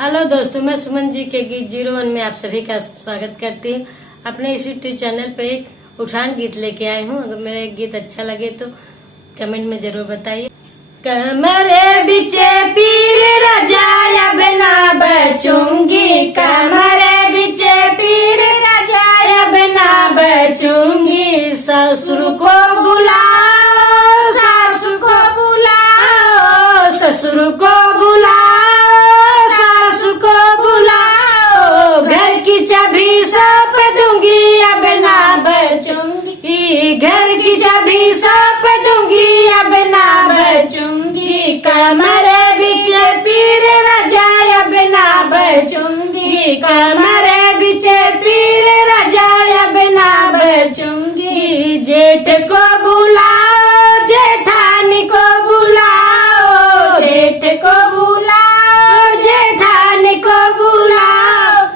Hello दोस्तों, मैं सुमन जी के गीत 01 में आप सभी का स्वागत करती हूँ। अपने इसी यूट्यूब चैनल पे एक उठान गीत लेके आई हूँ। अगर मेरा गीत अच्छा लगे तो कमेंट में जरूर बताइए। कमरे बिचे पीर रजाया बिना बचूंगी, कमरे बिचे पीर रजाया बिना बचूंगी। ससुर को बुलाओ, सासु को बुलाओ, ससुर को बुलाओ, सासु को बुलाओ। घर की चाबी सौंप दूंगी, अब ना बचूंगी। घर की चाबी सौंप दूंगी, अब ना बचूंगी। कमरे बिचे पीर रजाया बिना बचूंगी, कमरे बिचे पीर रजाया बिना बचूंगी। जेठ को बुलाओ, जेठानी को बुलाओ, जेठ को बुलाओ, जेठानी को बुलाओ।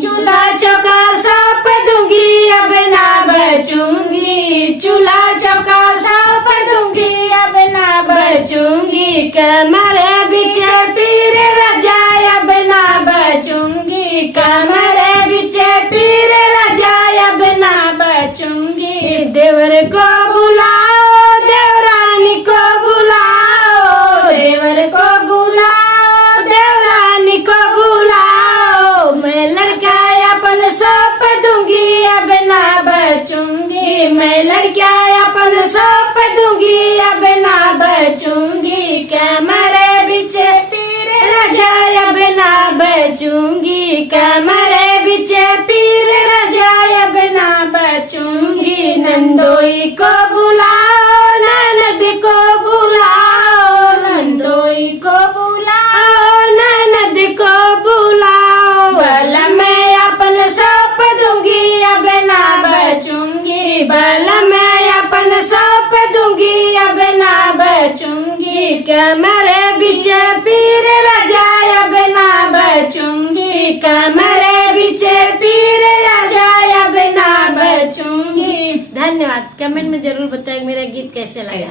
चूल्हा चौका सौंप दूंगी, अब ना बचूंगी। चूल्हा चौका सौंप दूंगी, अब ना बचूंगी। कमरे बिचे पीर रजाया अब ना बचूंगी, कमरे बिचे पीर रजाया अब ना बचूंगी। देवर को बुलाओ, देवरानी को बुलाओ, देवर को बुलाओ, देवरानी को बुलाओ। मैं लड़का अपन सौंप दूंगी, अब ना बचूंगी। मैं लड़का अपन सौंप दूंगी, अब ना बचूंगी। कमरे बिचे पीर रजाया अब ना बचूंगी, कमरे बिचे पीर रजाया अब ना बचूंगी। नंदोई को बुलाओ, ननद को बुलाओ, नंदोई को बुलाओ, ननद को बुलाओ। बल मैं अपन सौंप दूंगी, अब ना बचूंगी। बल मैं अपन सौंप दूंगी, अब ना बचूंगी। कमरे बिचे पीर रजाया अब ना बचूंगी, कमरे बिचे पीर रजाया अब ना बचूंगी। धन्यवाद। कमेंट में जरूर बताएं मेरा गीत कैसे लगा।